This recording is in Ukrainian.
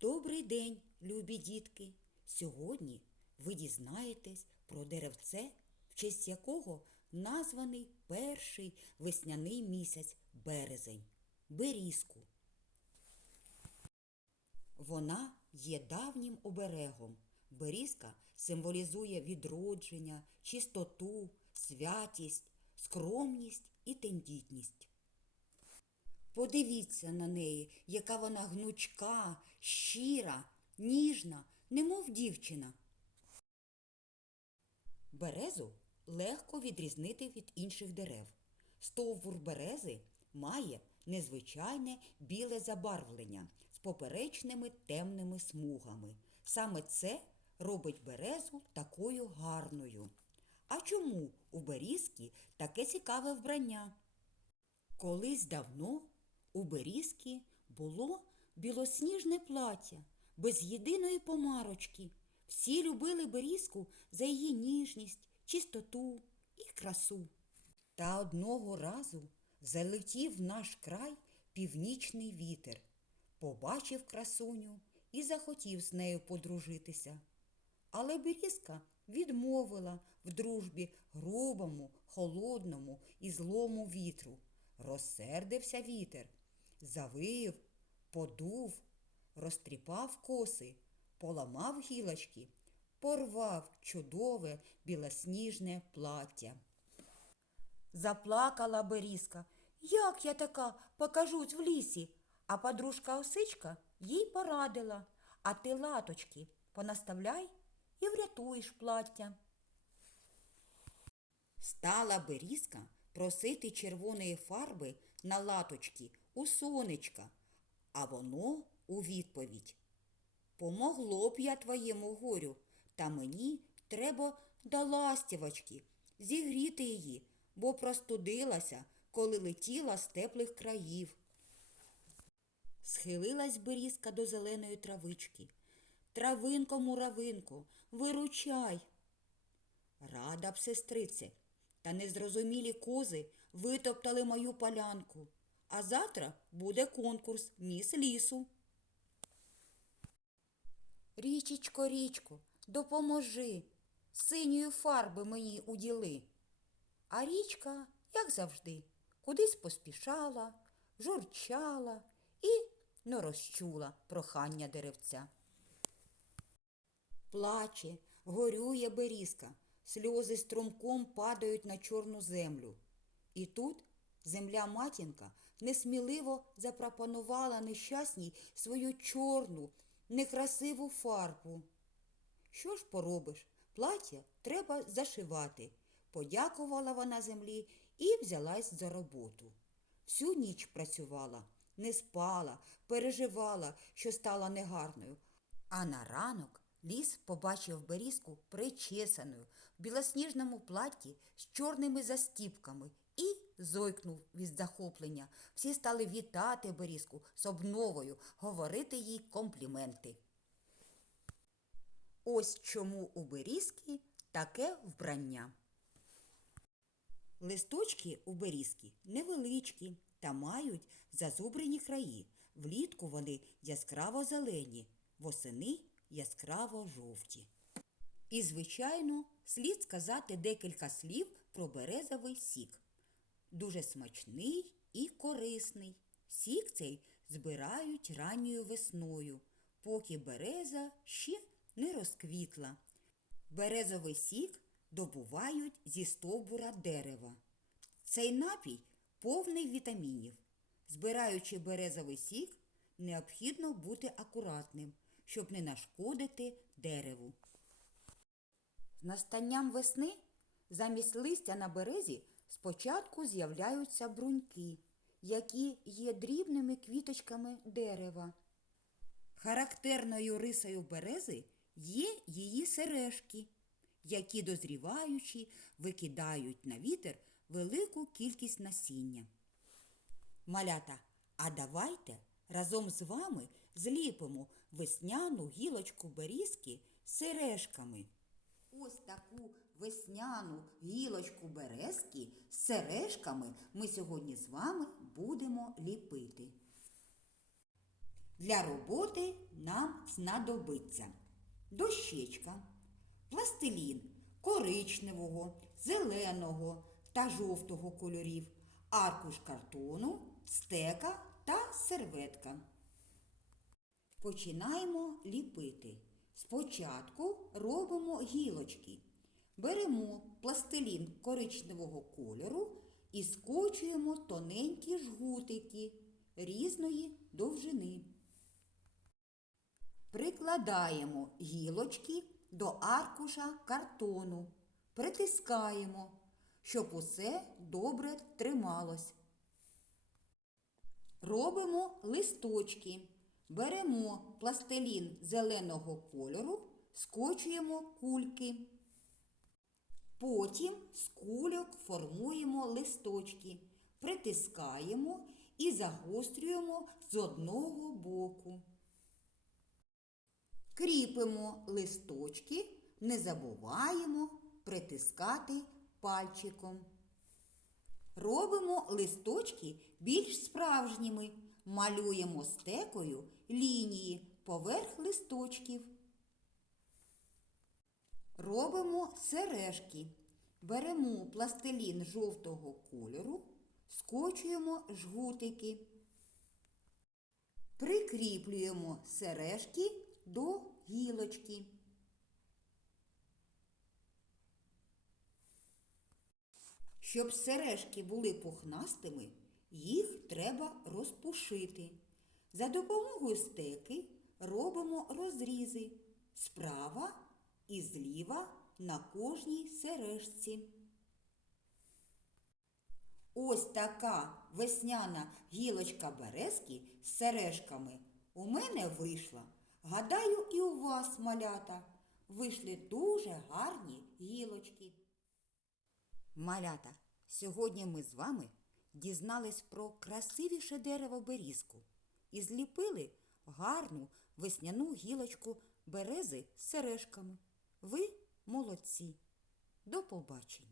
Добрий день, любі дітки! Сьогодні ви дізнаєтесь про деревце, в честь якого названий перший весняний місяць березень берізку. Вона є давнім оберегом. Берізка символізує відродження, чистоту, святість, скромність і тендітність. Подивіться на неї, яка вона гнучка, щира, ніжна, немов дівчина. Березу легко відрізнити від інших дерев. Стовбур берези має незвичайне біле забарвлення з поперечними темними смугами. Саме це робить березу такою гарною. А чому у берізки таке цікаве вбрання? Колись давно у Берізки було білосніжне плаття, без єдиної помарочки. Всі любили Берізку за її ніжність, чистоту і красу. Та одного разу залетів в наш край північний вітер, побачив красуню і захотів з нею подружитися. Але Берізка відмовила в дружбі грубому, холодному і злому вітру. Розсердився вітер, завив, подув, розтріпав коси, поламав гілочки, порвав чудове білосніжне плаття. Заплакала Берізка. Як я така покажусь в лісі? А подружка Осичка їй порадила. А ти латочки понаставляй і врятуєш плаття. Стала Берізка просити червоної фарби на латочки у сонечка, а воно у відповідь. Помогло б я твоєму горю, та мені треба до ластівочки, зігріти її, бо простудилася, коли летіла з теплих країв. Схилилась берізка до зеленої травички. Травинко, муравинко, виручай. Рада б, сестрице, та незрозумілі кози витоптали мою полянку. А завтра буде конкурс міс лісу. Річечко, річко, допоможи, синьої фарби мені уділи. А річка, як завжди, кудись поспішала, журчала і не розчула прохання деревця. Плаче, горює берізка, сльози струмком падають на чорну землю. І тут земля матінка несміливо запропонувала нещасній свою чорну, некрасиву фарбу. Що ж поробиш? Плаття треба зашивати. Подякувала вона землі і взялась за роботу. Всю ніч працювала, не спала, переживала, що стала негарною. А на ранок ліс побачив берізку причесаною в білосніжному платті з чорними застіпками зойкнув від захоплення. Всі стали вітати берізку з обновою, говорити їй компліменти. Ось чому у берізки таке вбрання. Листочки у берізки невеличкі та мають зазубрені краї. Влітку вони яскраво зелені, восени яскраво жовті. І, звичайно, слід сказати декілька слів про березовий сік. Дуже смачний і корисний. Сік цей збирають ранньою весною, поки береза ще не розквітла. Березовий сік добувають зі стовбура дерева. Цей напій повний вітамінів. Збираючи березовий сік, необхідно бути акуратним, щоб не нашкодити дереву. З настанням весни замість листя на березі спочатку з'являються бруньки, які є дрібними квіточками дерева. Характерною рисою берези є її сережки, які дозріваючи викидають на вітер велику кількість насіння. Малята, а давайте разом з вами зліпимо весняну гілочку берізки сережками. Ось таку весняну гілочку березки з сережками ми сьогодні з вами будемо ліпити. Для роботи нам знадобиться дощечка, пластилін коричневого, зеленого та жовтого кольорів, аркуш картону, стека та серветка. Починаємо ліпити. Спочатку робимо гілочки. Беремо пластилін коричневого кольору і скочуємо тоненькі жгутики різної довжини. Прикладаємо гілочки до аркуша картону, притискаємо, щоб усе добре трималось. Робимо листочки. Беремо пластилін зеленого кольору, скочуємо кульки. Потім з кульок формуємо листочки, притискаємо і загострюємо з одного боку. Кріпимо листочки, не забуваємо притискати пальчиком. Робимо листочки більш справжніми, малюємо стекою лінії поверх листочків. Робимо сережки. Беремо пластилін жовтого кольору, скочуємо жгутики. Прикріплюємо сережки до гілочки. Щоб сережки були пухнастими, їх треба розпушити. За допомогою стеки робимо розрізи справа і зліва на кожній сережці. Ось така весняна гілочка березки з сережками у мене вийшла. Гадаю, і у вас, малята, вийшли дуже гарні гілочки. Малята, сьогодні ми з вами дізнались про красивіше дерево берізку і зліпили гарну весняну гілочку берези з сережками. Ви молодці. До побачення!